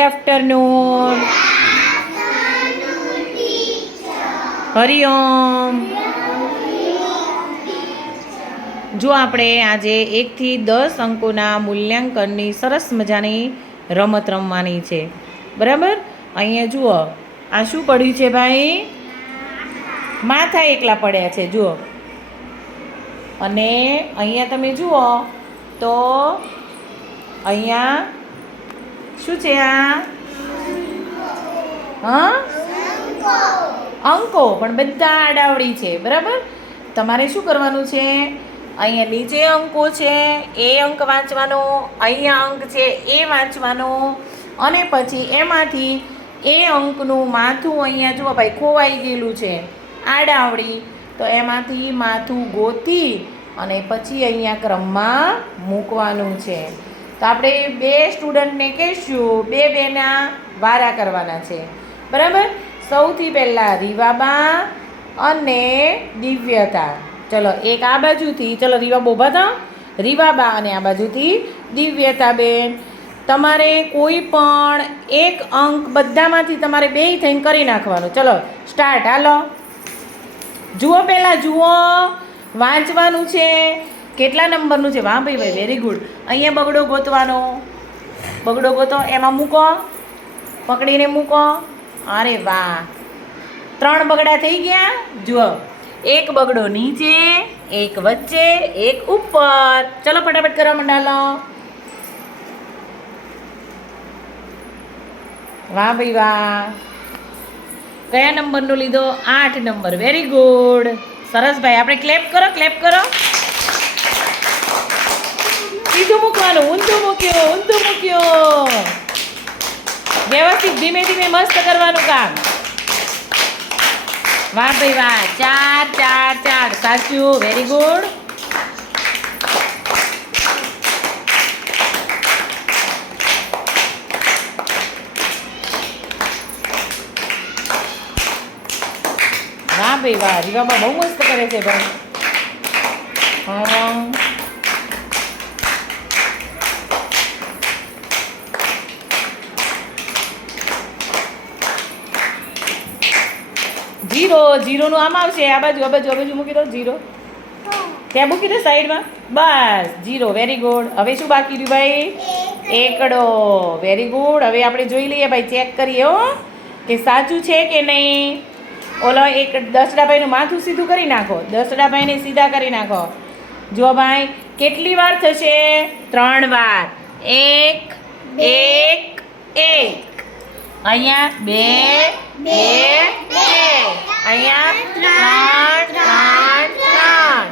Afternoon Hariom. જો આપણે આજે એકથી દસ અંકોના મૂલ્યાંકનની સરસ મજાની રમત રમવાની છે. બરાબર? અહીંયા જુઓ. આ શું પડ્યું છે ભાઈ? માથા એકલા પડ્યા છે, જુઓ. અને અહીંયા તમે જુઓ તો અહીંયા શું છે આ? હા? અંકો. પણ બધા આડાવડી છે, બરાબર? તમારે શું કરવાનું છે? અહીંયા નીચે અંકો છે, એ અંક વાંચવાનો, અહીંયા અંક છે, એ વાંચવાનો. અને પછી એમાંથી એ અંકનું માથું અહીંયા જુઓ ભાઈ, ખોવાઈ ગયેલું છે, આડાવડી. તો એમાંથી માથું ગોતી અને પછી અહીંયા ક્રમમાં મૂકવાનું છે. તો આપણે બે સ્ટુડન્ટને કહીશું, બે બેના વારા કરવાના છે. બરાબર? સૌથી પહેલાં રીવાબા અને દિવ્યતા. ચલો, એક આ બાજુથી, ચલો રીવા બોભા થા. રીવાબા અને આ બાજુથી દિવ્યતા બેન. તમારે કોઈ પણ એક અંક બધામાંથી તમારે બે થઈને કરી નાખવાનું. ચલો સ્ટાર્ટ હાલો. જુઓ પહેલાં, જુઓ. વાંચવાનું છે. કેટલા નંબરનું છે? વાહ ભાઈ ભાઈ વેરી ગુડ અહીંયા બગડો ગોતવાનો. બગડો ગોતો, એમાં મૂકો. પકડીને મૂકો. અરે વાહ. ત્રણ બગડા થઈ ગયા. જુઓ. એક બગડો નીચે, એક વચ્ચે, એક ઉપર. ચલો, ફટાફટ કરવા માંડાલો. વાહ ભાઈ, વાહ. કયા નંબરનો લીધો? આઠ નંબર. વેરી ગુડ સરસ ભાઈ, આપણે ક્લેપ કરો ક્લેપ કરો. મૂકવાનું, ઊંધું મૂક્યો ઊંધું મૂક્યો. વ્યવસ્થિત ધીમે ધીમે મસ્ત કરવાનું કામ. વાહ ભાઈ વાહ, ચાર ચાર ચાર. સાચું વેરી ગુડ વાહ ભાઈ વાહ રીવાબા બહુ મસ્ત કરે છે ભાઈ. હા. જીરોનું આમ આવશે. આ બાજુ આ બાજુ આ બાજુ મૂકી દો જીરો. ત્યાં મૂકી દો સાઈડમાં. બસ જીરો. વેરી ગુડ હવે શું બાકી રહ્યું ભાઈ? એકડો. વેરી ગુડ હવે આપણે જોઈ લઈએ ભાઈ ચેક કરીએ હો કે સાચું છે કે નહીં. ઓલો એક દસડાભાઈનું માથું સીધું કરી નાખો. દસડાભાઈને સીધા કરી નાખો. જો ભાઈ કેટલી વાર થશે? ત્રણ વાર. એક એક એક. અહીંયા બે બે બે. અહીંયા ત્રણ ત્રણ ત્રણ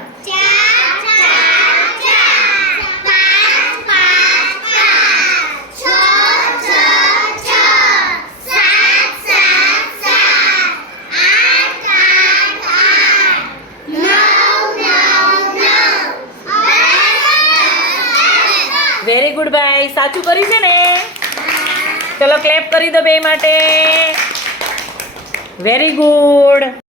વેરી ગુડ ભાઈ સાચું કર્યું છે ને? ચલો ક્લેપ કરી દો બે માટે. Very good